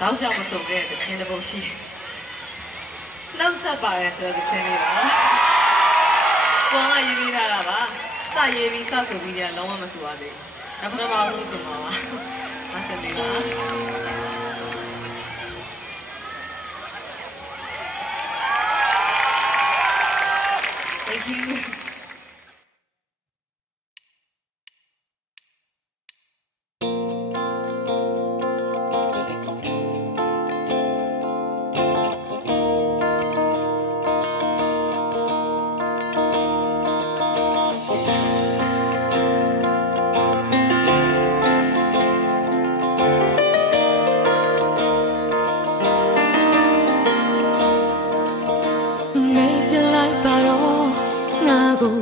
တောက်လျှောက်မစုံတဲ့တခြင်းတစ်ပုဒ်ရှိနှုတ်ဆက်ပါရဲဆိုတဲ့တခြင်းလေးပါပေါ်ကရေးပေးထားတာပါစရေးပြီးစဆိုပြီးကြလုံးဝမဆိုပါသေးဘူးနောက်ပထမဆုံးဆိုမှာပါမဆက်သေးပါThank you.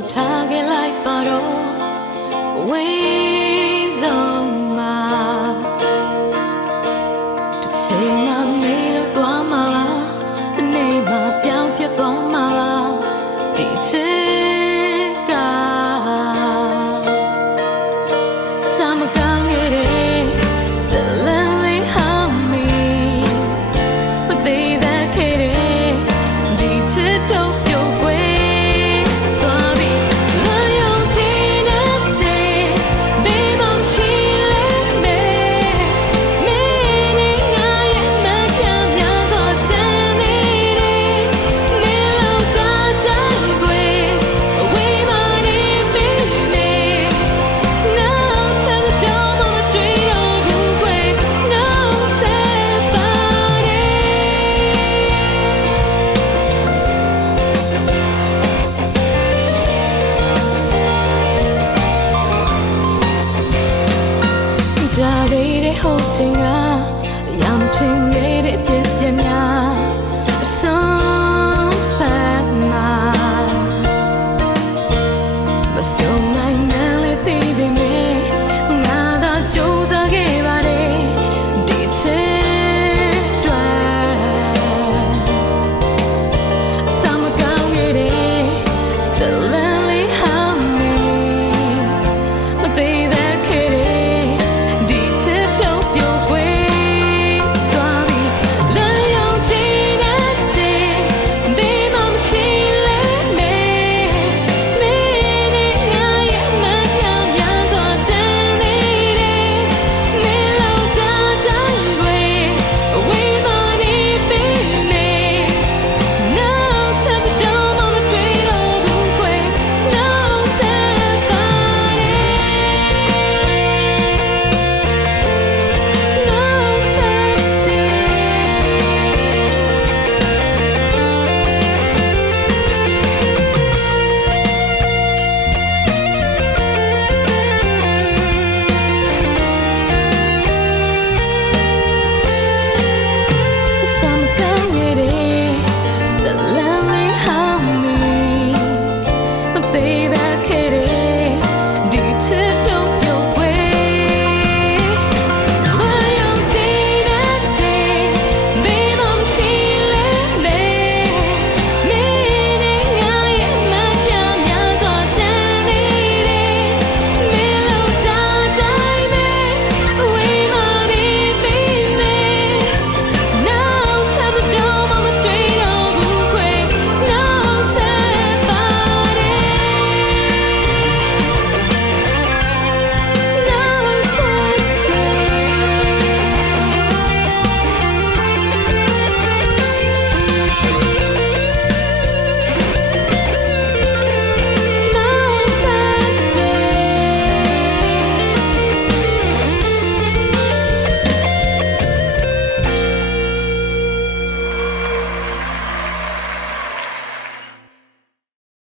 Target like bottle waves on my to take my maid of my the name of young people my detail some gang it suddenly harm me but they that kid detail Holding up, I'm